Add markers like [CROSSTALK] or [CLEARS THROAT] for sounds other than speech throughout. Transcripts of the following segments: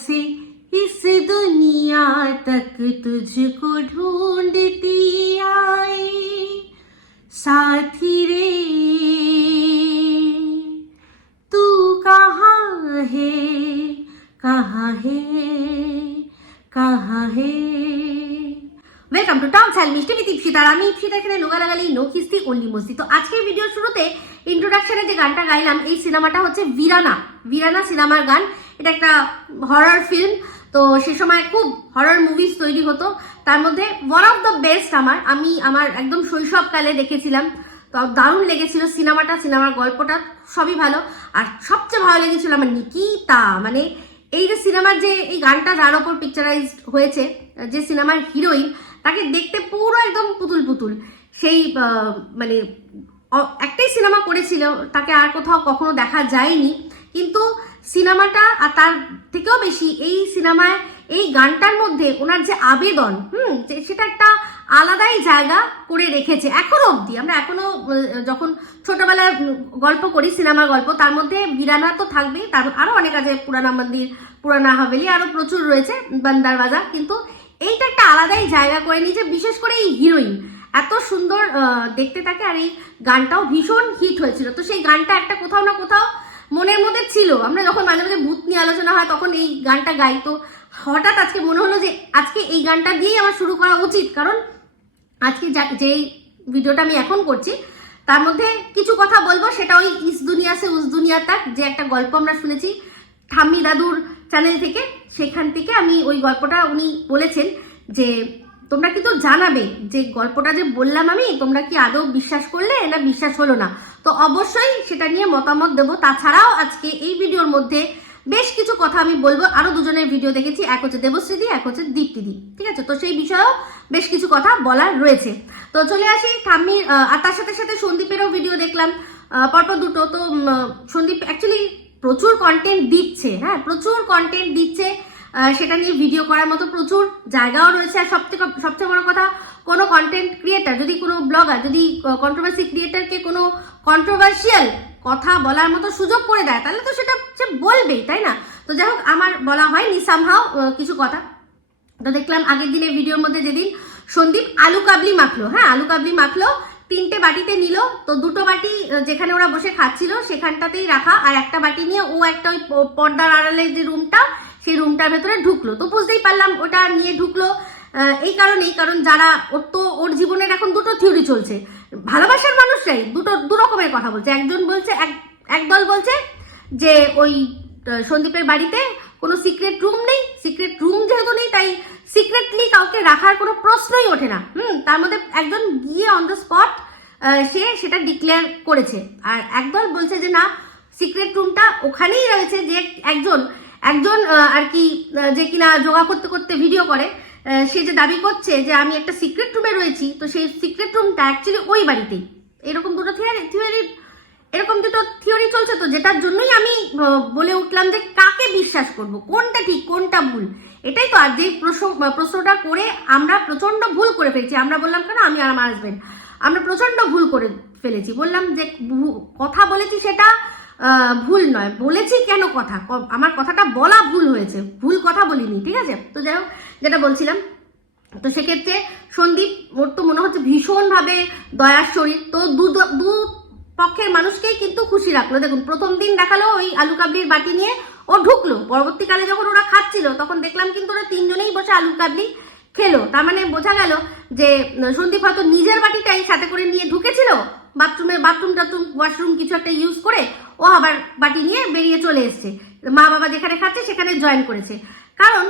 से इस दुनिया तक तुझको ढूंढती आई साथी रे तू कहाँ है कहाँ है कहाँ है ওয়েলকাম টু টাউন স্যাল মিষ্টি বিথ ইপসিতার আমি ইপসিতা এখানে নোগা লাগালি নো কিস্তি অনলি মস্তি তো আজকের ভিডিওর শুরুতে ইন্ট্রোডাকশনে যে গানটা গাইলাম এই সিনেমাটা হচ্ছে ভিরানা ভিরানা সিনেমার গান এটা একটা হরর ফিল্ম তো সে সময় খুব হরর মুভিজ তৈরি হতো। তার মধ্যে ওয়ান অফ দ্য বেস্ট আমার। আমি আমার একদম শৈশবকালে দেখেছিলাম। তো দারুণ লেগেছিল সিনেমাটা, সিনেমার গল্পটা, সবই ভালো। আর সবচেয়ে ভালো লেগেছিল আমার নিকিতা। মানে এই যে সিনেমার যে এই গানটা যার ওপর পিকচারাইজড হয়েছে, যে সিনেমার হিরোইন তাকে দেখতে পুরো একদম পুতুল পুতুল। সেই মানে একটাই সিনেমা করেছিল, তাকে আর কোথাও কখনো দেখা যায়নি। কিন্তু সিনেমাটা আর তার থেকেও বেশি এই সিনেমায়, এই গানটার মধ্যে ওনার যে আবেদন, হুম সেটা একটা আলাদাই জায়গা করে রেখেছে। এখনও অবধি, আমরা এখনও যখন ছোটবেলায় গল্প করি, সিনেমার গল্প, তার মধ্যে বিরানা তো থাকবেই, তার আরও অনেক আছে, পুরানা মন্দির, পুরানা হাভেলি আরও প্রচুর রয়েছে, বান্দার বাজার, কিন্তু এইটা একটা আলাদাই জায়গা করে নিয়েছে বিশেষ করে এই হিরোইন, এত সুন্দর দেখতে থাকে আর এই গানটাও ভীষণ হিট হয়েছিল। তো সেই গানটা একটা কোথাও না কোথাও মনের মধ্যে ছিল। আমরা যখন মাঝে মাঝে ভূত নিয়ে আলোচনা হয়, তখন এই গানটা গাই। তো হঠাৎ আজকে মনে হলো যে, আজকে এই গানটা দিয়েই আমার শুরু করা উচিত। কারণ আজকে যা- যেই ভিডিওটা আমি এখন করছি, তার মধ্যে কিছু কথা বলব। সেটা ওই ইস দুনিয়া সে উস দুনিয়া তাক, যে একটা গল্প আমরা শুনেছি ঠাম্মি দাদুর চ্যানেল থেকে। সেখান থেকে আমি ওই গল্পটা উনি বলেছেন যে, তোমরা কিন্তু জানাবে যে গল্পটা যে বললাম আমি, তোমরা কি আদৌ বিশ্বাস করলে না বিশ্বাস হলো না? তো অবশ্যই সেটা নিয়ে মতামত দেবো। তাছাড়াও আজকে এই ভিডিওর মধ্যে বেশ কিছু কথা আমি বলব। আরও দুজনের ভিডিও দেখেছি। এক হচ্ছে দেবশ্রীদি, এক হচ্ছে দীপ্তিদি। ঠিক আছে? তো সেই বিষয়েও বেশ কিছু কথা বলার রয়েছে। তো চলে আসি ঠাম্মির আর তার সাথে সাথে সন্দীপেরও ভিডিও দেখলাম। পরপর দুটো। তো সন্দীপ অ্যাকচুয়ালি প্রচুর কন্টেন্ট দিচ্ছে। হ্যাঁ প্রচুর কন্টেন্ট দিচ্ছে। সেটা নিয়ে ভিডিও করার মতো প্রচুর জায়গাও রয়েছে। আর সবথেকে, সবচেয়ে বড় কথা, কোনো কন্টেন্ট ক্রিয়েটার যদি কোনো ব্লগার যদি কন্ট্রোভার্সি ক্রিয়েটারকে কোনো কন্ট্রোভার্সিয়াল কথা বলার মতো সুযোগ করে দেয়, তাহলে তো সেটা সে বলবেই, তাই না? তো যাই হোক, আমার বলা হয়নি সামহাও কিছু কথা। তো দেখলাম আগের দিনের ভিডিওর মধ্যে যেদিন সন্দীপ আলু কাবলি মাখলো হ্যাঁ আলু কাবলি মাখলো, তিনটে বাটিতে নিল, তো দুটো বাটি যেখানে ওরা বসে খাচ্ছিল, সেখানটাতেই রাখা, আর একটা বাটি নিয়ে ও একটা ওই পর্দার আড়ালে যে রুমটা সেই রুমটার ভেতরে ঢুকলো। তো বুঝতেই পারলাম ওটা নিয়ে ঢুকলো। এই কারণেই, কারণ যারা ওর তো, ওর জীবনের এখন দুটো থিওরি চলছে। ভালোবাসার মানুষরাই দুটো, দু রকমের কথা বলছে। একজন বলছে, এক, একদল বলছে যে ওই সন্দীপের বাড়িতে কোনো সিক্রেট রুম নেই। সিক্রেট রুম যেহেতু নেই, তাই সিক্রেটলি কাউকে রাখার কোনো প্রশ্নই ওঠে না। হুম, তার মধ্যে একজন গিয়ে অন দ্য স্পট সে সেটা ডিক্লেয়ার করেছে। আর একদল বলছে যে, না সিক্রেট রুমটা ওখানেই রয়েছে যে একজন একজন আর কি যে কিনা যোগা করতে করতে ভিডিও করে সে যে দাবি করছে যে আমি একটা সিক্রেট রুমে রয়েছি, তো সেই সিক্রেট রুমটা অ্যাকচুয়ালি ওই বাড়িতেই। এরকম দুটো থিওরি থিওরি এরকম দুটো থিওরি চলছে তো, যেটার জন্যই আমি বলে উঠলাম যে কাকে বিশ্বাস করব, কোনটা ঠিক, কোনটা ভুল? এটাই তো, আর যে প্রশ্ন প্রশ্নটা করে আমরা প্রচণ্ড ভুল করে ফেলেছি, আমরা বললাম কেন, আমি আর আমার হাজবেন্ড আমরা প্রচণ্ড ভুল করে ফেলেছি। বললাম যে কথা বলেছি সেটা ভুল নয়। বলেছি কেন কথা? আমার কথাটা বলা ভুল হয়েছে। ভুল কথা বলিনি, ঠিক আছে? তো যাই হোক, যেটা বলছিলাম, তো সেক্ষেত্রে সন্দীপ, ওর তো মনে হচ্ছে ভীষণভাবে দয়ার শরীর। তো দু দু পক্ষের মানুষকেই কিন্তু খুশি রাখল। দেখুন, প্রথম দিন দেখাল ওই আলু কাবলির বাটি নিয়ে ও ঢুকলো। পরবর্তীকালে যখন ওরা খাচ্ছিল, তখন দেখলাম কিন্তু ওরা তিনজনেই বসে আলু কাবলি খেলো। তার মানে বোঝা গেল যে সন্দীপ হয়তো নিজের বাটিটাই সাথে করে নিয়ে ঢুকেছিল বাথরুমে বাথরুম টাথরুম ওয়াশরুম কিছু একটা ইউজ করে ও আবার বাটি নিয়ে বেরিয়ে চলে এসছে। মা বাবা যেখানে খাচ্ছে সেখানে জয়েন করেছে। কারণ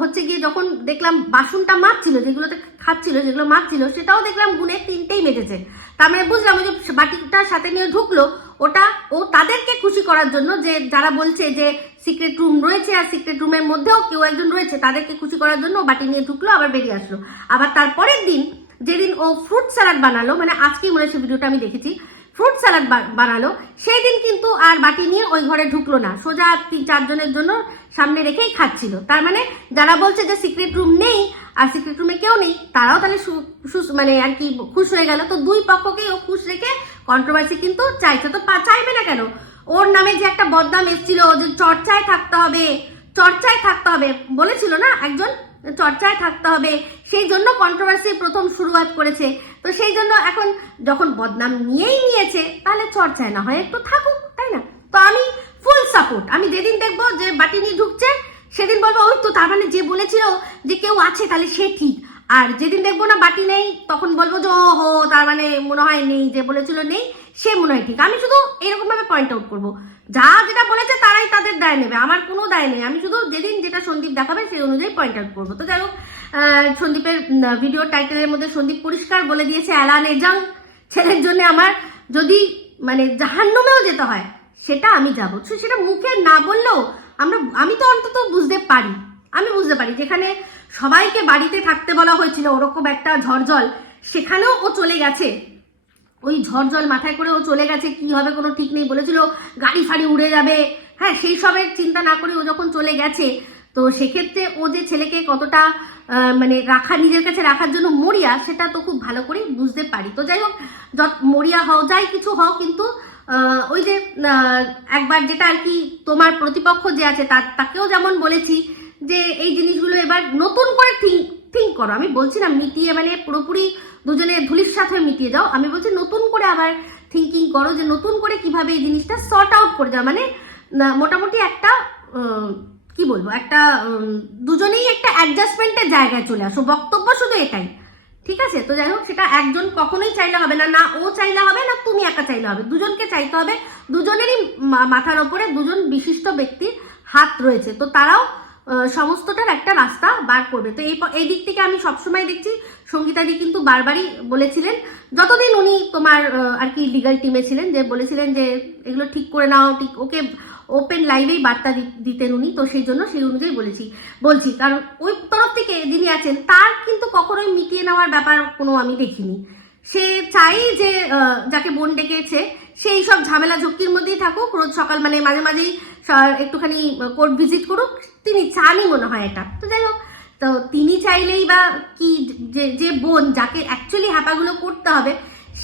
হচ্ছে গিয়ে যখন দেখলাম বাসনটা মাজছিল যেগুলোতে খাচ্ছিল, যেগুলো মাজছিল সেটাও দেখলাম গুনে তিনটেই মেজেছে তার মানে বুঝলাম ওই যে বাটিটা সাথে নিয়ে ঢুকলো, ওটা ও তাদেরকে খুশি করার জন্য যে যারা বলছে যে সিক্রেট রুম রয়েছে আর সিক্রেট রুমের মধ্যেও কেউ একজন রয়েছে, তাদেরকে খুশি করার জন্য বাটি নিয়ে ঢুকলো, আবার বেরিয়ে আসলো। আবার তারপরের দিন যেদিন ও ফ্রুট স্যালাড বানালো মানে আজকেই মনে হচ্ছে ভিডিওটা আমি দেখেছি, ফ্রুট স্যালাড বানালো সেই দিন কিন্তু আর বাটি নিয়ে ওই ঘরে ঢুকলো না। সোজা তিন চারজনের জন্য সামনে রেখেই খাচ্ছিল। তার মানে যারা বলছে যে সিক্রেট রুম নেই আর সিক্রেট রুমে কেউ নেই, তারাও তাহলে মানে আর কি খুশ হয়ে গেল। তো দুই পক্ষকেই ও খুশ রেখে কন্ট্রোভার্সি কিন্তু চাইছে। তো চাইবে না কেন? ওর নামে যে একটা বদনাম এসেছিল যে চর্চায় থাকতে হবে, চর্চায় থাকতে হবে বলেছিল না একজন? চর্চায় থাকতে হবে। সেই জন্য কন্ট্রোভার্সি প্রথম শুরুয়াত করেছে। তো সেই জন্য এখন যখন বদনাম নিয়েই নিয়েছে, তাহলে চর্চায় না হয়, একটু থাকুক, তাই না? তো আমি ফুল সাপোর্ট আমি যেদিন দেখব যে বাটি নিয়ে ঢুকছে, সেদিন বলব, ওই তো তার মানে যে বলেছিল যে কেউ আছে, তাহলে সে ঠিক। আর যেদিন দেখব না বাটি নেই, তখন বলব যে ও হো তার মানে মনে হয় নেই, যে বলেছিল নেই, সে মনে হয় ঠিক। আমি শুধু এরকম ভাবে পয়েন্ট আউট করব। যা যেটা বলেছে তারাই তাদের দায় নেবে, আমার কোনো দায় নেই। আমি শুধু যেদিন যেটা সন্দীপ দেখাবে সেই অনুযায়ী পয়েন্ট আউট করব। তো যাই হোক সন্দীপের ভিডিও টাইটেলের মধ্যে সন্দীপ পরিষ্কার বলে দিয়েছে অ্যালান এজাং ছেলের জন্য আমার যদি মানে জাহান্নমেও যেতে হয়, সেটা আমি যাব। সেটা মুখে না বললেও আমরা, আমি তো অন্তত বুঝতে পারি। আমি বুঝতে পারি। যেখানে সবাইকে বাড়িতে থাকতে বলা হয়েছিল ওরকম একটা ঝড়জল সেখানেও ও চলে গেছে। ওই ঝড় জল মাথায় করে ও চলে গেছে, কি হবে কোনো ঠিক নেই বলেছিল, গাড়ি ফাড়ি উড়ে যাবে। হ্যাঁ সেই সবের চিন্তা না করে ও যখন চলে গেছে, তো সেক্ষেত্রে ও যে ছেলেকে কতটা মানে রাখা, নিজের কাছে রাখার জন্য মরিয়া, সেটা তো খুব ভালো করেই বুঝতে পারি। তো যাই হোক, যত মরিয়া হও, যাই কিছু হও, কিন্তু ওই যে একবার যেটা আর কি তোমার প্রতিপক্ষ যে আছে তার তাকেও যেমন বলেছি যে এই জিনিসগুলো এবার নতুন করে থিঙ্ক থিঙ্ক করো। আমি বলছি না মিটিয়ে মানে পুরোপুরি দুজনে ধুলির সাথে মিটিয়ে যাও। আমি বলছি নতুন করে আবার থিঙ্কিং করো যে নতুন করে কীভাবে এই জিনিসটা সর্ট আউট করে যাও মানে মোটামুটি একটা কি বলব, একটা দুজনেই একটা অ্যাডজাস্টমেন্টের জায়গায় চলে আসো। বক্তব্য শুধু এটাই। ঠিক আছে? তো যাই হোক, সেটা একজন কখনোই চাইলে হবে না। না, ও চাইলে হবে, না, তুমি একা চাইলে হবে। দুজনকে চাইতে হবে। দুজনেরই মাথার ওপরে দুজন বিশিষ্ট ব্যক্তির হাত রয়েছে। তো তারাও সমস্তটার একটা রাস্তা বার করবে। তো এই দিক থেকে আমি সবসময় দেখছি সঙ্গীতাদি কিন্তু বারবারই বলেছিলেন, যতদিন উনি তোমার আর কি লিগাল টিমে ছিলেন, যে বলেছিলেন যে এগুলো ঠিক করে নাও, ঠিক, ওকে ওপেন লাইভেই বার্তা দিতেন উনি, তো সেই জন্য সেই অনুযায়ী বলেছি, বলছি। কারণ ওই তরফ থেকে যিনি আছেন, তার কিন্তু কখনোই মিটিয়ে নেওয়ার ব্যাপার কোনো আমি দেখিনি। সে চাই যে যাকে বোন ডেকেছে সেই সব ঝামেলা ঝক্কির মধ্যেই থাকুক, রোজ সকাল মানে মাঝে মাঝেই একটুখানি কোর্ট ভিজিট করুক, তিনি চানই মনে হয় এটা। তো যাই হোক, তো তিনি চাইলেই বা কি যে যে বোন যাকে অ্যাকচুয়ালি হ্যাপাগুলো করতে হবে,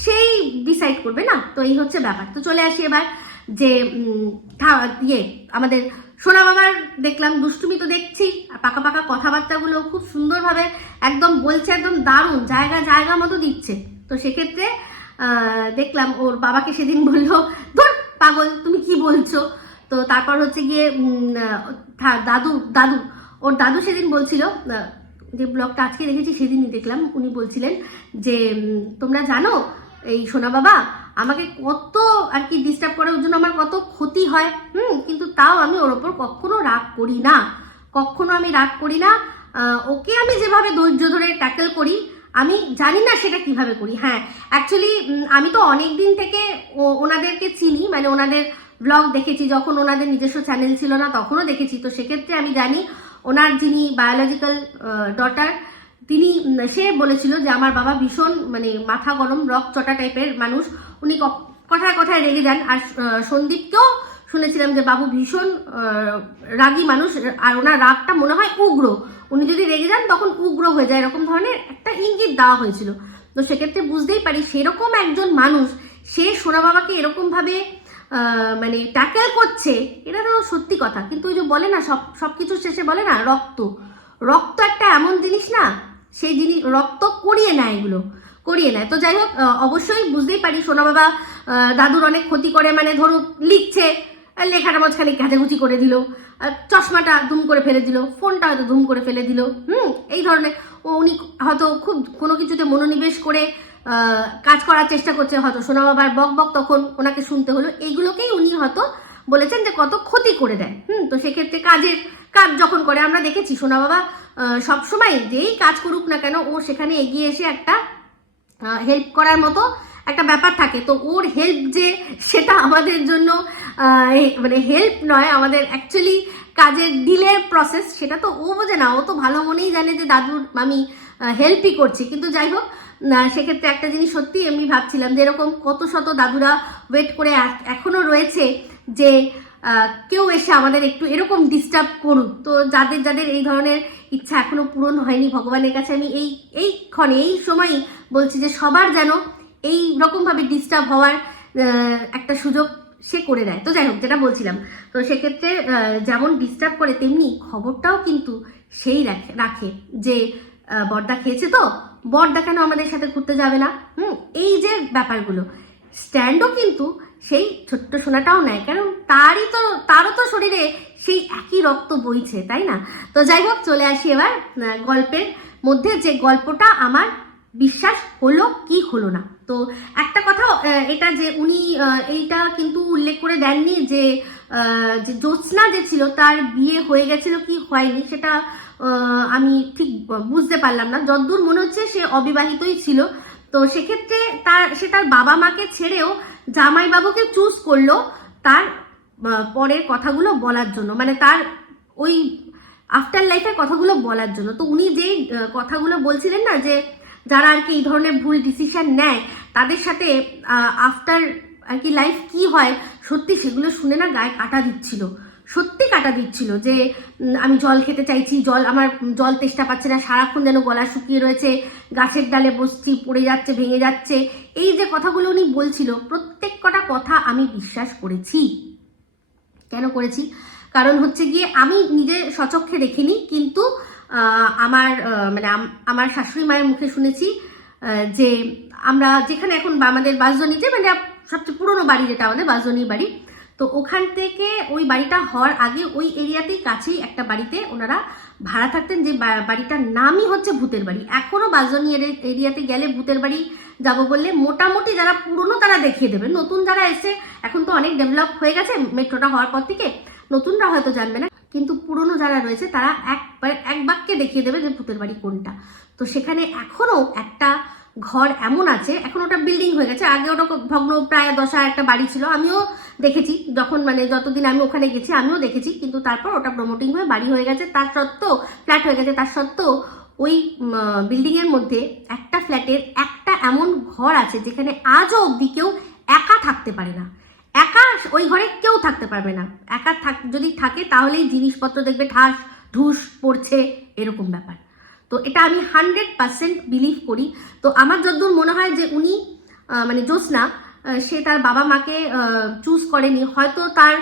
সেই ডিসাইড করবে না? তো এই হচ্ছে ব্যাপার। তো চলে আসি এবার যে ইয়ে আমাদের সোনা বাবার দেখলাম, দুষ্টুমি তো দেখছি আর পাকা পাকা কথাবার্তাগুলো খুব সুন্দরভাবে একদম বলছে, একদম দারুণ, জায়গা জায়গা মতো দিচ্ছে। তো সেক্ষেত্রে দেখলাম ওর বাবাকে সেদিন বলল, ধর, পাগল, তুমি কি বলছো? তো তারপর হচ্ছে গিয়ে দাদু দাদু, ওর দাদু সেদিন বলছিল যে ব্লগটা আজকে দেখেছি সেদিনই দেখলাম, উনি বলছিলেন যে তোমরা জানো, এই সোনা বাবা, আমাকে কত আর কি ডিস্টার্ব করে, ওর জন্য আমার কত ক্ষতি হয়, হুম? কিন্তু তাও আমি ওর ওপর কখনো রাগ করি না। কখনো আমি রাগ করি না। ওকে আমি যেভাবে ধৈর্য ধরে ট্যাকেল করি আমি জানি না সেটা কীভাবে করি হ্যাঁ। অ্যাকচুয়ালি আমি তো অনেক দিন থেকে ওনাদেরকে চিনি মানে ওনাদের ব্লগ দেখেছি, যখন ওনাদের নিজস্ব চ্যানেল ছিল না, তখনও দেখেছি। তো সেক্ষেত্রে আমি জানি ওনার যিনি বায়োলজিক্যাল ডটার তিনি সে বলেছিল যে আমার বাবা ভীষণ মানে মাথা গরম রক চটা টাইপের মানুষ। উনি কথায় কথায় রেগে যান। আর সন্দীপকেও শুনেছিলাম যে বাবু ভীষণ রাগী মানুষ আর ওনার রাগটা মনে হয় উগ্র। উনি যদি রেগে যান তখন উগ্র হয়ে যায়, এরকম ধরনের একটা ইঙ্গিত দেওয়া হয়েছিল। তো সেক্ষেত্রে বুঝতেই পারি সেরকম একজন মানুষ, সে সোনা বাবাকে এরকম ভাবে মানে ট্যাকেল করছে, এটা তো সত্যি কথা। কিন্তু ওই যে বলে না, সব, সবকিছু শেষে বলে না, রক্ত। রক্ত একটা এমন জিনিস না, সেই জিনিস রক্ত করিয়ে নেয় এগুলো, করিয়ে নেয়। তো যাই হোক অবশ্যই বুঝতেই পারি সোনা বাবা দাদুর অনেক ক্ষতি করে মানে ধরুক লিখছে লেখাটা মাঝখানে ঘাঁচাঘুচি করে দিল। চশমাটা ধুম করে ফেলে দিল। ফোনটা হয়তো ধুম করে ফেলে দিল। হুম, এই ধরনের। ও উনি হয়তো খুব কোনো কিছুতে মনোনিবেশ করে কাজ করার চেষ্টা করছে। হয়তো সোনা বাবার বক বক তখন ওনাকে শুনতে হলো। এইগুলোকেই উনি হয়তো বলেছেন যে কত ক্ষতি করে দেয়। হুম, তো সেক্ষেত্রে কাজের কাজ যখন করে, আমরা দেখেছি সোনা বাবা সবসময় যেই কাজ করুক না কেন, ও সেখানে এগিয়ে এসে একটা হেল্প করার মতো একটা ব্যাপার থাকে। তো ওর হেল্প যে, সেটা আমাদের জন্য মানে হেল্প নয়, আমাদের অ্যাকচুয়ালি কাজের ডিলের প্রসেস সেটা তো ও বোঝে না, ও তো ভালো মনেই জানে যে দাদুর আমি হেল্পই করছি। কিন্তু যাই হোক সেক্ষেত্রে একটা জিনিস সত্যি এমনি ভাবছিলাম যে এরকম কত শত দাদুরা ওয়েট করে এখ- এখনও রয়েছে যে কেউ এসে আমাদের একটু এরকম ডিস্টার্ব করুক। তো যাদের যাদের এই ধরনের ইচ্ছা এখনও পূরণ হয়নি, ভগবানের কাছে আমি এই এই ক্ষণে, এই সময়ই বলছি যে সবার যেন এই রকমভাবে ডিস্টার্ব হওয়ার একটা সুযোগ সে করে দেয় তো যাই হোক, যেটা বলছিলাম। তো সেক্ষেত্রে যেমন ডিস্টার্ব করে, তেমনি খবরটাও কিন্তু সেই রাখে রাখে যে বর্দা খেয়েছে তো, বর্দা কেন আমাদের সাথে ঘুরতে যাবে না? হুম, এই যে ব্যাপারগুলো। স্ট্যান্ডও কিন্তু সেই ছোট্ট সোনাটাও নেয়, কারণ তারই তো, তারও তো শরীরে সেই একই রক্ত বইছে, তাই না? তো যাই হোক, চলে আসি এবার গল্পের মধ্যে যে গল্পটা আমার বিশ্বাস হলো কি হলো না? তো একটা কথা এটা যে উনি এইটা কিন্তু উল্লেখ করে দেননি যে যে জ্যোৎস্না যে ছিল তার বিয়ে হয়ে গেছিল কি হয়নি সেটা আমি ঠিক বুঝতে পারলাম না। যদ্দূর মনে হচ্ছে সে অবিবাহিতই ছিল। তো সেক্ষেত্রে তার, সে তার বাবা মাকে ছেড়েও জামাইবাবুকে চুজ করল তার পরের কথাগুলো বলার জন্য। মানে তার ওই আফটার লাইফের কথাগুলো বলার জন্য। তো উনি যেই কথাগুলো বলছিলেন না যে যারা আর কি এই ধরনের ভুল ডিসিশন নেয়, তাদের সাথে আফটার আর কি লাইফ কি হয়, সত্যি সেগুলো শুনে না গায়ে কাটা দিচ্ছিল। সত্যি কাটা দিচ্ছিল যে আমি জল খেতে চাইছি, জল আমার জল তেষ্টা পাচ্ছে না, সারাক্ষণ যেন গলা শুকিয়ে রয়েছে, গাছের ডালে বসছি, পড়ে যাচ্ছে, ভেঙে যাচ্ছে। এই যে কথাগুলো উনি বলছিল, প্রত্যেক কটা কথা আমি বিশ্বাস করেছি। কেন করেছি? কারণ হচ্ছে গিয়ে আমি নিজে সচক্ষে দেখিনি, কিন্তু আমার মানে আমার শাশুড়ি মায়ের মুখে শুনেছি যে আমরা যেখানে এখন আমাদের বাসজনিতে মানে সবচেয়ে পুরনো বাড়ি যেটা আমাদের বাসজনির বাড়ি, তো ওখান থেকে ওই বাড়িটা হওয়ার আগে ওই এরিয়াতেই কাছেই একটা বাড়িতে ওনারা ভাড়া থাকতেন, যে বাড়িটার নামই হচ্ছে ভূতের বাড়ি। এখনও বাসজনি এরি- এরিয়াতে গেলে ভূতের বাড়ি যাব বললে মোটামুটি যারা পুরনো তারা দেখিয়ে দেবে। নতুন যারা এসে এখন তো অনেক ডেভেলপ হয়ে গেছে মেট্রোটা হওয়ার পর থেকে, নতুনরা হয়তো জানবে না। কিন্তু পুরনো যারা রয়েছে, তারা একবার এক বাক্যে দেখিয়ে দেবে যে ভূতের বাড়ি কোনটা। তো সেখানে এখনও একটা ঘর এমন আছে, এখন ওটা বিল্ডিং হয়ে গেছে। আগে ওটা ভগ্ন প্রায় দশা একটা বাড়ি ছিল, আমিও দেখেছি। যখন মানে যতদিন আমি ওখানে গেছি, আমিও দেখেছি। কিন্তু তারপর ওটা প্রমোটিং হয়ে বাড়ি হয়ে গেছে। তার সত্ত্বেও ফ্ল্যাট হয়ে গেছে। তার সত্ত্বেও ওই বিল্ডিং এর মধ্যে একটা ফ্ল্যাটের একটা এমন ঘর আছে, যেখানে আজও অবধি কেউ একা থাকতে পারে না। একা ওই ঘরে কেউ থাকতে পারবে না। একা থাক যদি থাকে তাহলেই জিনিসপত্র দেখবে, ঠাস ঢুস পড়ছে, এরকম ব্যাপার। তো এটা আমি হান্ড্রেড পার্সেন্ট বিলিভ করি। তো আমার যতদূর মনে হয় যে উনি মানে জ্যোৎস্না সে তার বাবা মাকে চুজ করেনি। হয়তো তার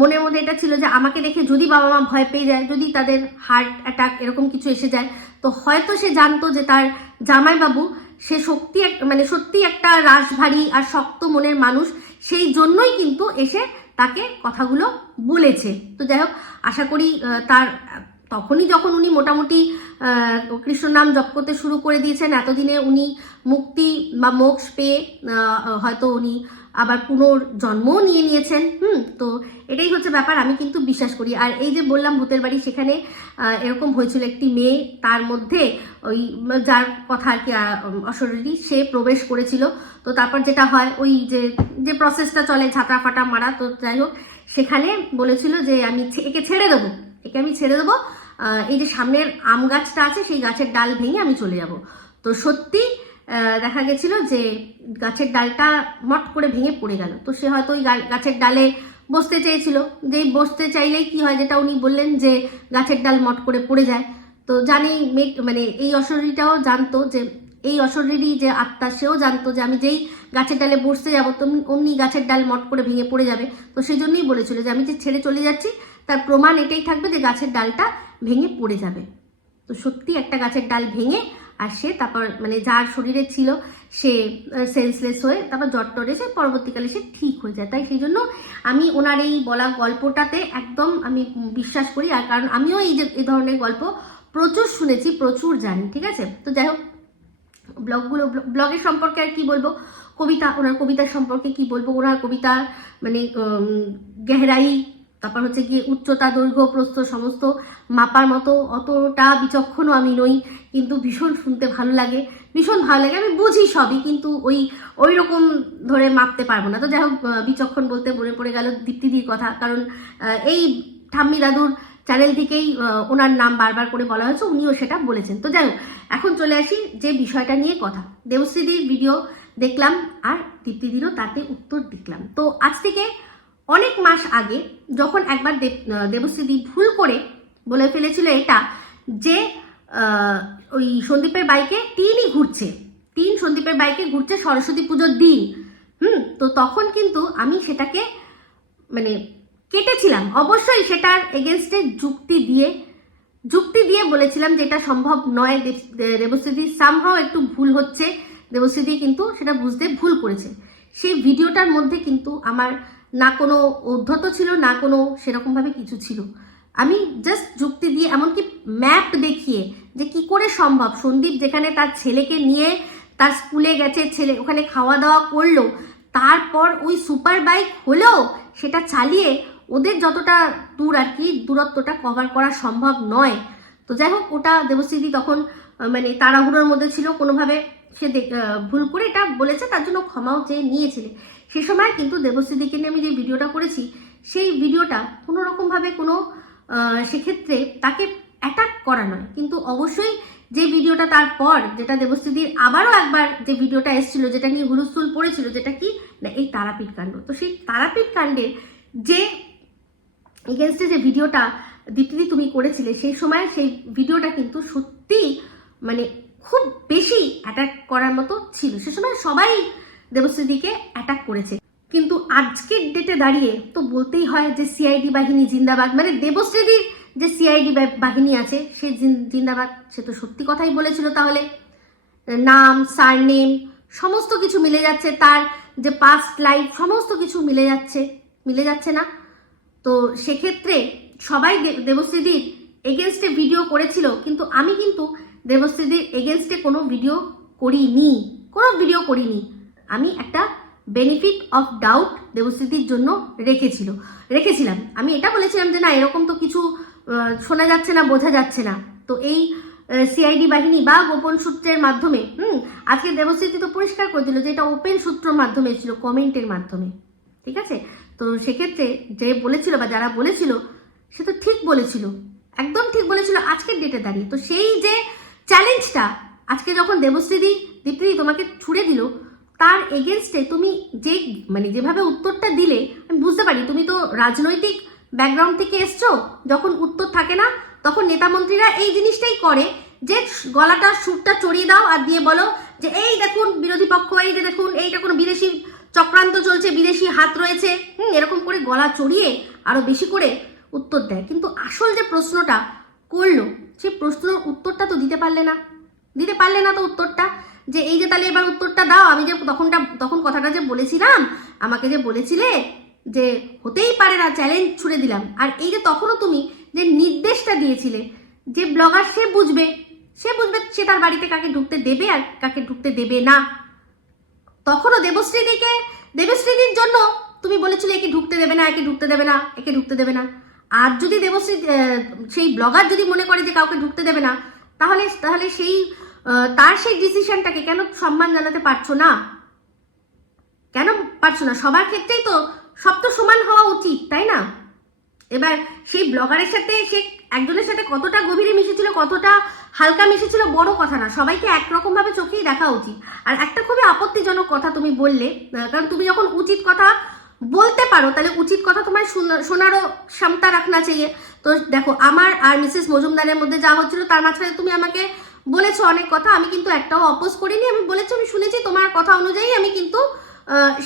মনের মধ্যে এটা ছিল যে আমাকে দেখে যদি বাবা মা ভয় পেয়ে যায়, যদি তাদের হার্ট অ্যাটাক এরকম কিছু এসে যায়, তো হয়তো সে জানতো যে তার জামাইবাবু সে শক্তি মানে সত্যি একটা রাশভারী আর শক্ত মনের মানুষ। সেই জন্যই কিন্তু এসে তাকে কথাগুলো বলেছে। তো যাই হোক, আশা করি তার, তখনই যখন উনি মোটামুটি কৃষ্ণ নাম জপ করতে শুরু করে দিয়েছেন, এতদিনে উনি মুক্তি বা মোক্ষ পেয়ে হয়তো উনি আবার পুনর্জন্মও নিয়ে নিয়েছেন, হুম, তো এটাই হচ্ছে ব্যাপার, আমি কিন্তু বিশ্বাস করি। আর এই যে বললাম ভূতের বাড়ি, সেখানে এরকম হয়েছিল একটি মেয়ে, তার মধ্যে ওই, যার কথা আর কি অশরীরী, সে প্রবেশ করেছিল। তো তারপর যেটা হয়, ওই যে যে প্রসেসটা চলে ঝাঁটা ফাটা মারা, তো যাই হোক, সেখানে বলেছিল যে আমি একে ছেড়ে দেবো, একে আমি ছেড়ে দেবো। এই যে সামনের আম গাছটা আছে, সেই গাছের ডাল ভেঙে আমি চলে যাব। তো সত্যি দেখা গেছিল যে গাছের ডালটা মট করে ভেঙে পড়ে গেল। তো সে হয়তো ওই গাছের ডালে বসতে চেয়েছিল। যে বসতে চাইলেই কি হয় যেটা উনি বললেন যে গাছের ডাল মট করে পড়ে যায়। তো জানি মানে এই অশরীরটাও জানতো যে এই অশরীরই যে আত্মা, সেও জানতো যে আমি যেই গাছের ডালে বসতে যাব তুমি অমনি গাছের ডাল মট করে ভেঙে পড়ে যাবে। তো সেই জন্যই বলেছিল যে আমি যে ছেড়ে চলে যাচ্ছি, তার প্রমাণ এটাই থাকবে যে গাছের ডালটা ভেঙে পড়ে যাবে। তো সত্যি একটা গাছের ডাল ভেঙে আর সে তারপর মানে যার শরীরে ছিল সে সেন্সলেস হয়ে তারপর জ্বর টরে সে পরবর্তীকালে সে ঠিক হয়ে যায়। তাই সেই জন্য আমি ওনার এই বলা গল্পটাতে একদম আমি বিশ্বাস করি। আর কারণ আমিও এই যে, এই ধরনের গল্প প্রচুর শুনেছি, প্রচুর জানি, ঠিক আছে? তো যাই হোক, ব্লগগুলো ব্লগের সম্পর্কে আর কি বলব? কবিতা, ওনার কবিতা সম্পর্কে কি বলব? ওনার কবিতা মানে গেহরাই তারপর হচ্ছে গিয়ে উচ্চতা, দৈর্ঘ্য, প্রস্থ সমস্ত মাপার মতো অতটা বিচক্ষণও আমি নই, কিন্তু ভীষণ শুনতে ভালো লাগে। ভীষণ ভালো লাগে, আমি বুঝি সবই, কিন্তু ওই ওই রকম ধরে মাপতে পারব না। তো যাই হোক বিচক্ষণ বলতে মনে পড়ে গেল দীপ্তিদির কথা, কারণ এই ঠাম্মি দাদুর চ্যানেল থেকেই ওনার নাম বারবার করে বলা হয়েছে, উনিও সেটা বলেছেন। তো যাই হোক, এখন চলে আসি যে বিষয়টা নিয়ে কথা। দেবশ্রীদির ভিডিও দেখলাম আর দীপ্তিদিরও তাতে উত্তর দেখলাম। তো আজ থেকে অনেক মাস আগে যখন একবার দেব দেবশ্রীদি ভুল করে বলে ফেলেছিল এটা, যে ওই সন্দীপের বাইকে তিনই ঘুরছে। তিন সন্দীপের বাইকে ঘুরছে সরস্বতী পুজোর দিন। হুম, তো তখন কিন্তু আমি সেটাকে মানে কেটেছিলাম। অবশ্যই সেটার এগেনস্টে যুক্তি দিয়ে যুক্তি দিয়ে বলেছিলাম যে এটা সম্ভব নয় দেবশ্রীদি। সামহাও একটু ভুল হচ্ছে। দেবশ্রীদি কিন্তু সেটা বুঝতে ভুল করেছে। সেই ভিডিওটার মধ্যে কিন্তু আমার না কোনো উদ্ধত ছিল, না কোনো সেরকমভাবে কিছু ছিল। আমি জাস্ট যুক্তি দিয়ে, এমনকি ম্যাপ দেখিয়ে যে কি করে সম্ভব, সন্দীপ যেখানে তার ছেলেকে নিয়ে তার স্কুলে গেছে, ছেলে ওখানে খাওয়া দাওয়া করল, তারপর ওই সুপার বাইক হলেও সেটা চালিয়ে ওদের যতটা দূর আর কি, দূরত্বটা কভার করা সম্ভব নয়। তো যাই হোক, ওটা দেবশ্রীদি তখন মানে তাড়াহুড়োর মধ্যে ছিল, কোনোভাবে সে ভুল করে এটা বলেছে, তার জন্য ক্ষমাও চেয়ে নিয়েছিলে। সে সময় কিন্তু দেবশ্রীদিকে নিয়ে আমি যে ভিডিওটা করেছি, সেই ভিডিওটা কোনো রকমভাবে কোনো সেক্ষেত্রে তাকে অ্যাটাক করা নয়। কিন্তু অবশ্যই যে ভিডিওটা তারপর, যেটা দেবশ্রীদির আবারও একবার যে ভিডিওটা এসেছিল, যেটা নিয়ে হুলুস্থুল পড়েছিল, যেটা কি? না, এই তারাপীঠ কাণ্ড। তো সেই তারাপীঠ কাণ্ডের যে এগেনস্টে যে ভিডিওটা দীপ্তিদি তুমি করেছিলে, সেই সময় সেই ভিডিওটা কিন্তু সত্যি মানে খুব বেশি অ্যাটাক করার মতো ছিল। সে সময় সবাই দেবশ্রীদিকে অ্যাটাক করেছে। কিন্তু আজকের ডেটে দাঁড়িয়ে তো বলতেই হয় যে সিআইডি বাহিনী জিন্দাবাদ মানে দেবশ্রীদির যে সিআইডি বাহিনী আছে, সে জিন্দাবাদ, সে তো সত্যি কথাই বলেছিল তাহলে। নাম সারনেম সমস্ত কিছু মিলে যাচ্ছে, তার যে পাস্ট লাইফ সমস্ত কিছু মিলে যাচ্ছে মিলে যাচ্ছে না। তো সেক্ষেত্রে সবাই দেবশ্রীদির এগেনস্টে ভিডিও করেছিল, কিন্তু আমি কিন্তু দেবশ্রীদির এগেনস্টে কোনো ভিডিও করিনি, কোনো ভিডিও করিনি। আমি একটা বেনিফিট অফ ডাউট দেবশ্রীদির জন্য রেখেছিল, রেখেছিলাম। আমি এটা বলেছিলাম যে না, এরকম তো কিছু শোনা যাচ্ছে না, বোঝা যাচ্ছে না। তো এই সিআইডি বাহিনী বা গোপন সূত্রের মাধ্যমে, হুম, আজকে দেবশ্রীতি তো পরিষ্কার করে দিল যে এটা ওপেন সূত্রর মাধ্যমে ছিল কমেন্টের মাধ্যমে। ঠিক আছে? তো সেক্ষেত্রে যে বলেছিল বা যারা বলেছিল, সে তো ঠিক বলেছিল। একদম ঠিক বলেছিল আজকের ডেটে দাঁড়িয়ে। তো সেই যে চ্যালেঞ্জটা আজকে যখন দেবশ্রীদি দীপ্তি তোমাকে ছুড়ে দিল তার এগেনস্টে তুমি যে মানে যেভাবে উত্তরটা দিলে, আমি বুঝতে পারি, তুমি তো রাজনৈতিক ব্যাকগ্রাউন্ড থেকে এসছো, যখন উত্তর থাকে না, তখন নেতা মন্ত্রীরা এই জিনিসটাই করে যে গলাটা, সুরটা চড়িয়ে দাও আর দিয়ে বলো যে, এই দেখুন, বিরোধী পক্ষ, এই যে দেখুন, এইটা কোনো বিদেশি চক্রান্ত চলছে, বিদেশি হাত রয়েছে। হুম, এরকম করে গলা চড়িয়ে আরও বেশি করে উত্তর দেয়। কিন্তু আসল যে প্রশ্নটা করল, সেই প্রশ্নের উত্তরটা তো দিতে পারলে না। দিতে পারলে না তো উত্তরটা। যে এই যে তাহলে এবার উত্তরটা দাও। আমি যে তখনটা, তখন কথাটা যে বলেছিলাম, আমাকে যে বলেছিলে যে হতেই পারে না চ্যালেঞ্জ ছুড়ে দিলাম। আর এই যে তখনও তুমি যে নির্দেশটা দিয়েছিলে যে ব্লগার সে বুঝবে সে বুঝবে সে তার বাড়িতে কাকে ঢুকতে দেবে আর কাকে ঢুকতে দেবে না। তখনও দেবশ্রীদিকে, দেবশ্রীদির জন্য তুমি বলেছিলে একে ঢুকতে দেবে না, একে ঢুকতে দেবে না, একে ঢুকতে দেবে না। আর যদি দেবশ্রী সেই ব্লগার যদি মনে করে যে কাউকে ঢুকতে দেবে না, তাহলে তাহলে সেই তার সেই ডিসিশনটাকে কেন সম্মান জানাতে পারছ না? কেন পারছ না? সবার ক্ষেত্রেই তো সব তো সমান হওয়া উচিত, তাই না? এবার সেই ব্লগারের সাথে সে একজনের সাথে কতটা গভীরে মিশেছিল, কতটা হালকা মিশেছিল, বড় কথা না। সবাইকে একরকম ভাবে চোখেই দেখা উচিত। আর একটা খুবই আপত্তিজনক কথা তুমি বললে কারণ তুমি যখন উচিত কথা বলতে পারো, তাহলে উচিত কথা তোমার শোনা- শোনারও ক্ষমতা রাখনা চাইয়ে। তো দেখো, আমার আর মিসেস মজুমদারের মধ্যে যা হচ্ছিল, তার মাঝখানে তুমি আমাকে বলেছ অনেক কথা, আমি কিন্তু একটাও অপোজ করিনি। আমি বলেছি, আমি শুনেছি তোমার কথা অনুযায়ী আমি কিন্তু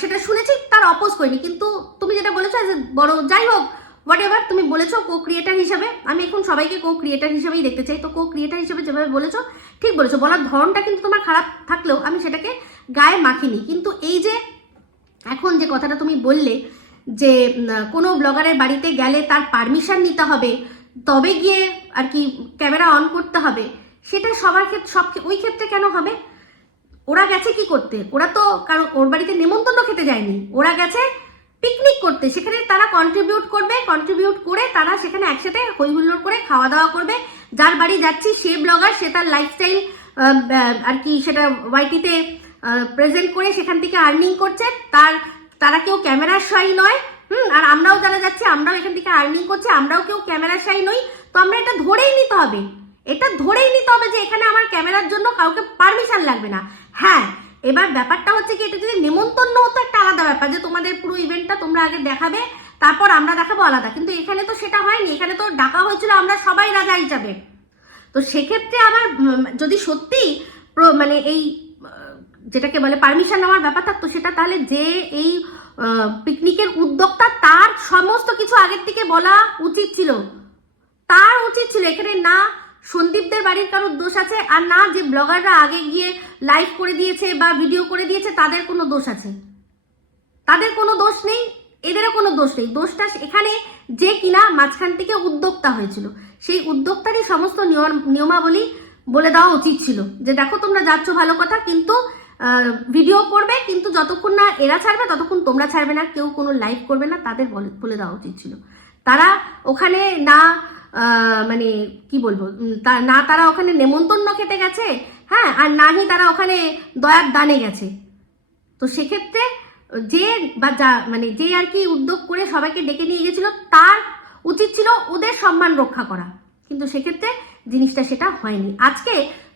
সেটা শুনেছি, তার অপোজ করিনি। কিন্তু তুমি যেটা বলেছ as এ বড়, যাই হোক হোয়াট এভার তুমি বলেছ কো ক্রিয়েটার হিসাবে, আমি এখন সবাইকে কো ক্রিয়েটার হিসেবেই দেখতে চাই। তো কো ক্রিয়েটার হিসেবে যেভাবে বলেছ, ঠিক বলেছ। বলার ধরনটা কিন্তু তোমার খারাপ থাকলেও আমি সেটাকে গায়ে মাখিনি। কিন্তু এই যে, এখন যে কথাটা তুমি বললে, যে কোনো ব্লগারের বাড়িতে গেলে তার পারমিশন নিতে হবে, তবে গিয়ে আর কি ক্যামেরা অন করতে হবে সেটা সবার ক্ষেত্রে সব ওই ক্ষেত্রে কেন হবে? ওরা গেছে কি করতে? ওরা তো কারণ ওর বাড়িতে নেমন্তন্ন খেতে যায়নি। ওরা গেছে পিকনিক করতে। সেখানে তারা কন্ট্রিবিউট করবে কন্ট্রিবিউট করে তারা সেখানে একসাথে হই হুল্লোড় করে খাওয়া দাওয়া করবে। যার বাড়ি যাচ্ছি, সে ব্লগার সে তার লাইফস্টাইল আর কি সেটা ওয়াইটিতে প্রেজেন্ট করে সেখান থেকে আর্নিং করছে। তার, তারা কেউ ক্যামেরার সাই নয়। হুম, আর আমরাও যারা যাচ্ছি, আমরাও এখান থেকে আর্নিং করছি, আমরাও কেউ ক্যামেরার সাই নই। তো আমরা এটা ধরেই নিতে হবে। এটা ধরেই নিতে হবে যে এখানে আমার ক্যামেরার জন্য কাউকে পারমিশন লাগবে না। হ্যাঁ এবার ব্যাপারটা হচ্ছে কি, এটা যদি নেমন্তন্ন হতো একটা আলাদা ব্যাপার যে তোমাদের পুরো ইভেন্টটা তোমরা আগে দেখাবে, তারপর আমরা দেখাবো আলাদা। কিন্তু এখানে তো সেটা হয়নি, এখানে তো ডাকা হয়েছিল আমরা সবাই রাজা হিসাবে। তো সেক্ষেত্রে আমার যদি সত্যি মানে এই যেটাকে বলে পারমিশন নেওয়ার ব্যাপার থাকতো সেটা তাহলে যে এই পিকনিকের উদ্যোক্তা, তার সমস্ত কিছু আগের থেকে বলা উচিত ছিল। তার উচিত ছিল, এখানে না সন্দীপদের বাড়ির কারোর দোষ আছে? আর না, যে ব্লগাররা আগে গিয়ে লাইভ করে দিয়েছে বা ভিডিও করে দিয়েছে, তাদের কোনো দোষ আছে? তাদের কোনো দোষ নেই, এদেরও কোনো দোষ নেই। দোষটা এখানে যে কিনা মাঝখান থেকে উদ্যোক্তা হয়েছিল। সেই উদ্যোক্তারই সমস্ত নিয়ম- নিয়মাবলী বলে দেওয়া উচিত ছিল যে, দেখো, তোমরা যাচ্ছ ভালো কথা, কিন্তু ভিডিও করবে, কিন্তু যতক্ষণ না এরা ছাড়বে, ততক্ষণ তোমরা ছাড়বে না, কেউ কোনো লাইভ করবে না। তাদের বলে- দেওয়া উচিত ছিল। তারা ওখানে না মানে কি বলব? না তারা ওখানে নেমন্তন্ন খেতে গেছে হ্যাঁ আর না নাহি তারা ওখানে দয়ার দানে গেছে। তো সেক্ষেত্রে যে বা যা মানে যে আর কি উদ্যোগ করে সবাইকে ডেকে নিয়ে গেছিল, তার উচিত ছিল ওদের সম্মান রক্ষা করা। কিন্তু সেক্ষেত্রে জিনিসটা সেটা হয়নি। আজকে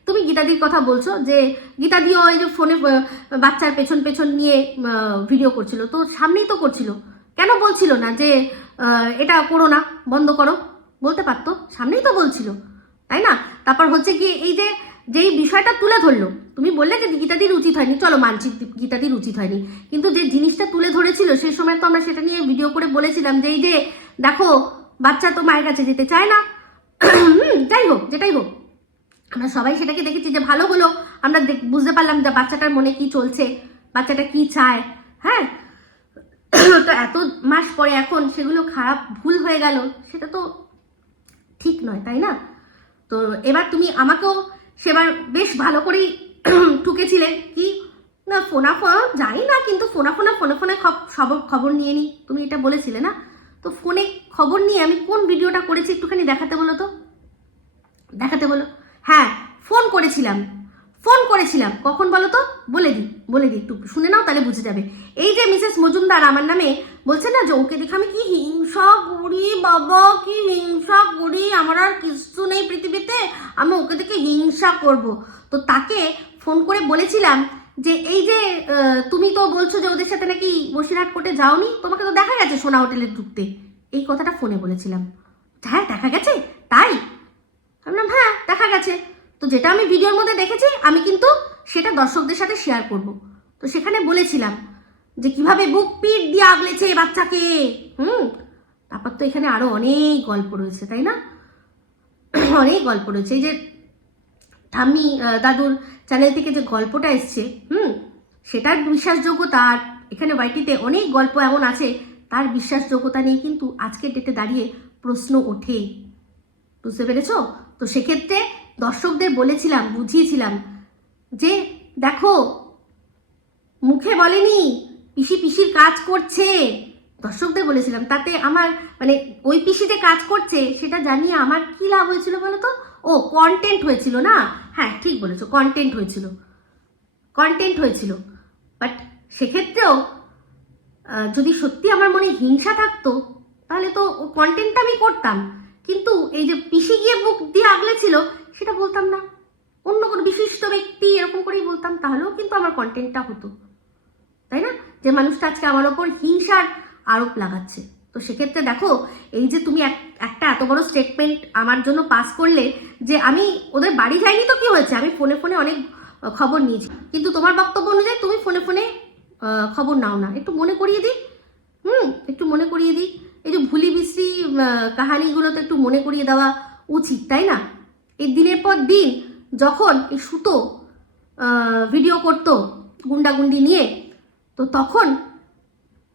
তুমি গীতাদির কথা বলছো যে গীতাদিও ওই যে ফোনে বাচ্চার পেছন পেছন নিয়ে ভিডিও করছিল। তো সামনেই তো করছিল। কেন বলছিল না যে এটা করো না, বন্ধ করো? বলতে পারতো, সামনেই তো বলছিল, তাই না? তারপর হচ্ছে কি এই যে, যেই বিষয়টা তুলে ধরলো, তুমি বললে যে গীতাদির উচিত হয়নি, চলো মানছি গীতাদির উচিত হয়নি, কিন্তু যে জিনিসটা তুলে ধরেছিল সেই সময় তো আমরা সেটা নিয়ে ভিডিও করে বলেছিলাম যে এই যে, দেখো, বাচ্চা তো মায়ের কাছে যেতে চায় না। যাই হোক, যেটাই হোক, আমরা সবাই সেটাকে দেখেছি যে ভালো হলো, আমরা বুঝতে পারলাম যে বাচ্চাটার মনে কি চলছে, বাচ্চাটা কি চায় হ্যাঁ? তো এত মাস পরে এখন সেগুলো খারাপ, ভুল হয়ে গেল, সেটা তো ঠিক নয়, তাই না? তো এবার তুমি আমাকেও সেবার বেশ ভালো করেই [CLEARS THROAT] ঠুকেছিলে। কি? না, ফোনা ফোন জানি না, কিন্তু ফোনা ফোনা, ফোনে ফোনে খবর সব, খবর নিয়ে নিই তুমি এটা বলেছিলে না? তো ফোনে খবর নিয়ে আমি কোন ভিডিওটা করেছি একটুখানি দেখাতে বলো তো? দেখাতে বলো। হ্যাঁ ফোন করেছিলাম। ফোন করেছিলাম। কখন বলো তো? বলে দিই বলে দিই একটু। শুনে নাও, তাহলে বুঝে যাবে। এই যে মিসেস মজুমদার আমার নামে বলছে না যে, ওকে দেখে আমি কি হিংসা করি বাবা, কি হিংসা করি? আমার আর কিছু নেই পৃথিবীতে। আমি ওকে দেখে হিংসা করব। তো তাকে ফোন করে বলেছিলাম যে, এই যে তুমি তো বলছো যে, ওদের সাথে নাকি বসিরহাট কোর্টে যাওনি? তোমাকে তো দেখা গেছে সোনা হোটেলে ঢুকতে। এই কথাটা ফোনে বলেছিলাম। হ্যাঁ দেখা গেছে। তাই? আমি বললাম হ্যাঁ দেখা গেছে। তো যেটা আমি ভিডিওর মধ্যে দেখেছি, আমি কিন্তু সেটা দর্শকদের সাথে শেয়ার করব। তো সেখানে বলেছিলাম যে কীভাবে বুক পিট দিয়ে আগলেছে বাচ্চাকে, হুম? তারপর তো এখানে আরও অনেক গল্প রয়েছে, তাই না? [CLEARS THROAT] অনেক গল্প রয়েছে। এই যে ঠাম্মি দাদুর চ্যানেল থেকে যে গল্পটা এসছে, হুম? সেটার বিশ্বাসযোগ্যতা আর এখানে ওয়াইটিতে অনেক গল্প এমন আছে, তার বিশ্বাসযোগ্যতা নিয়ে কিন্তু আজকের ডেটে দাঁড়িয়ে প্রশ্ন ওঠে। বুঝতে পেরেছ? তো সেক্ষেত্রে দর্শকদের বলেছিলাম, বুঝিয়েছিলাম যে, দেখো, মুখে বলেনি, পিসি পিসির কাজ করছে। দর্শকদের বলেছিলাম, তাতে আমার মানে ওই পিসি যে কাজ করছে, সেটা জানিয়ে আমার কি লাভ হয়েছিল বলো তো? ও কন্টেন্ট হয়েছিল না? হ্যাঁ ঠিক বলেছ কন্টেন্ট হয়েছিল। কন্টেন্ট হয়েছিল। বাট সেক্ষেত্রেও যদি সত্যি আমার মনে হিংসা থাকতো, তাহলে তো কন্টেন্টটা আমি করতাম। কিন্তু এই যে পিসি গিয়ে মুখ দিয়ে আগলে ছিল, সেটা বলতাম না। অন্য কোনো বিশিষ্ট ব্যক্তি এরকম করেই বলতাম, তাহলেও কিন্তু আমার কন্টেন্টটা হতো। তাই না? যে মানুষটা আজকে আমার ওপর হিংসার আরোপ লাগাচ্ছে। তো সেক্ষেত্রে দেখো, এই যে তুমি এক- একটা এত বড় স্টেটমেন্ট আমার জন্য পাস করলে যে আমি ওদের বাড়ি যাইনি তো কি হয়েছে? আমি ফোনে ফোনে অনেক খবর নিয়েছি। কিন্তু তোমার বক্তব্য অনুযায়ী তুমি ফোনে ফোনে খবর নাও না। একটু মনে করিয়ে দিই। হুম, একটু মনে করিয়ে দিই। এই যে ভুলি বিশ্রী কাহানিগুলো তো একটু মনে করিয়ে দেওয়া উচিত, তাই না? এই দিনের পর দিন যখন এই সুতো ভিডিও করতো গুন্ডাগুন্ডি নিয়ে, তো তখন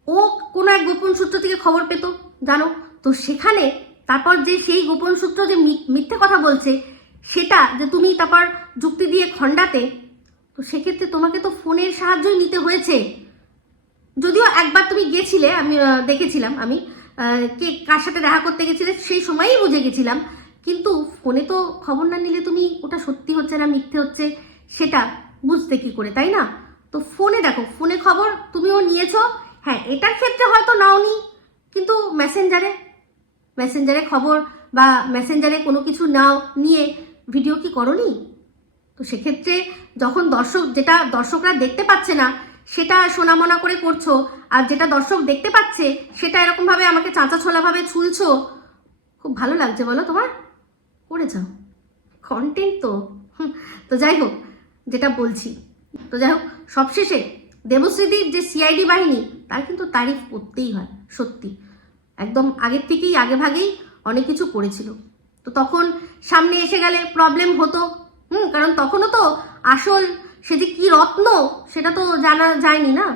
ও কোনো এক গোপন সূত্র থেকে খবর পেত, জানো? তো সেখানে তারপর যে সেই গোপন সূত্র যে মিথ্যে কথা বলছে, সেটা যে তুমি তারপর যুক্তি দিয়ে খণ্ডাতে, তো সেক্ষেত্রে তোমাকে তো ফোনের সাহায্যই নিতে হয়েছে। যদিও একবার তুমি গেছিলে, আমি দেখেছিলাম আমি কে কার সাথে দেখা করতে গেছিলে সেই সময়ই বুঝে গেছিলাম। কিন্তু ফোনে তো খবর না নিলে তুমি ওটা সত্যি হচ্ছে না মিথ্যে হচ্ছে সেটা বুঝতে কি করে, তাই না? তো ফোনে দেখো, ফোনে খবর তুমিও নিয়েছো। হ্যাঁ এটার ক্ষেত্রে হয়তো নাও নি কিন্তু মেসেঞ্জারে মেসেঞ্জারে খবর বা মেসেঞ্জারে কোনো কিছু নাও, নিয়ে ভিডিও কি করনি? তো সেক্ষেত্রে যখন দর্শক, যেটা দর্শকরা দেখতে পাচ্ছে না সেটা সোনামনা করে করছ, আর যেটা দর্শক দেখতে পাচ্ছে, সেটা এরকমভাবে আমাকে চাঁচা ছোলাভাবে ছুলছো। খুব ভালো লাগছে, বলো তোমার? করে যাও। কন্টেন্ট তো। তো যাই হোক, যেটা বলছি। তো যাই হোক, সবশেষে দেবশ্রীদির যে সিআইডি বাহিনী, তার কিন্তু তারিফ করতেই হয়, সত্যি। একদম আগের থেকেই আগে ভাগেই অনেক কিছু করেছিল। তো তখন সামনে এসে গেলে প্রবলেম হতো। হুম, কারণ তখনও তো আসল সে যে কি রত্ন, সেটা তো জানা যায়নি না?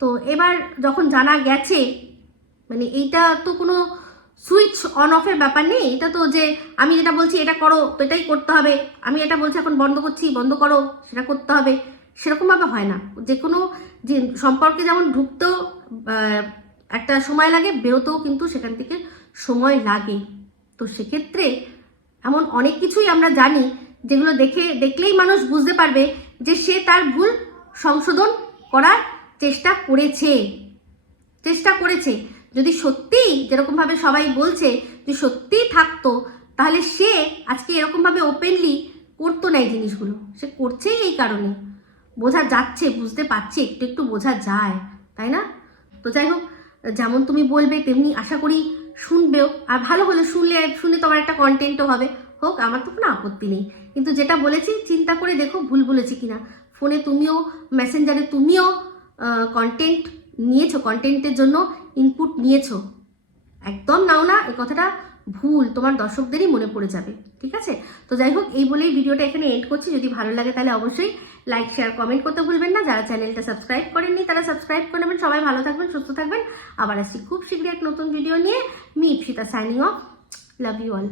তো এবার যখন জানা গেছে মানে এইটা তো কোনো সুইচ অন অফের ব্যাপার নেই, এটা তো যে আমি যেটা বলছি এটা করো, তো এটাই করতে হবে। আমি এটা বলছি এখন বন্ধ করছি, বন্ধ করো, সেটা করতে হবে। সেরকমভাবে হয় না। যে কোনো যে সম্পর্কে যেমন ঢুকতেও একটা সময় লাগে, বেরোতেও কিন্তু সেখান থেকে সময় লাগে। তো সেক্ষেত্রে এমন অনেক কিছুই আমরা জানি যেগুলো দেখে, দেখলেই মানুষ বুঝতে পারবে যে সে তার ভুল সংশোধন করার চেষ্টা করেছে। চেষ্টা করেছে। যদি সত্যিই যেরকমভাবে সবাই বলছে যে সত্যিই থাকতো, তাহলে সে আজকে এরকমভাবে ওপেনলি করতো না এই জিনিসগুলো। সে করছেই এই কারণে। বোঝা যাচ্ছে, বুঝতে পারছে, একটু একটু বোঝা যায়, তাই না? তো যাই হোক, যেমন তুমি বলবে, তেমনি আশা করি শুনবেও। আর ভালো হলে শুনলে, শুনে তোমার একটা কন্টেন্টও হবে। হোক, আমার তো কোনো আপত্তি নেই। কিন্তু যেটা বলেছি, চিন্তা করে দেখো ভুল বলেছি কিনা। ফোনে তুমিও, মেসেঞ্জারে তুমিও কন্টেন্ট নিয়েছো কন্টেন্টের জন্য ইনপুট নিয়েছো। একদম নাও না, এই কথাটা ভুল, তোমার দর্শকদেরই মনে পড়ে যাবে, ঠিক আছে? তো যাই হোক, এই বলেই ভিডিওটা এখানে এন্ড করছি। যদি ভালো লাগে তাহলে অবশ্যই লাইক শেয়ার কমেন্ট করতে ভুলবেন না। যারা চ্যানেলটা সাবস্ক্রাইব করেননি, তারা সাবস্ক্রাইব করে নেবেন। সবাই ভালো থাকবেন, সুস্থ থাকবেন। আবার আসছি খুব শীঘ্রই এক নতুন ভিডিও নিয়ে। Me Ipsita signing off love you all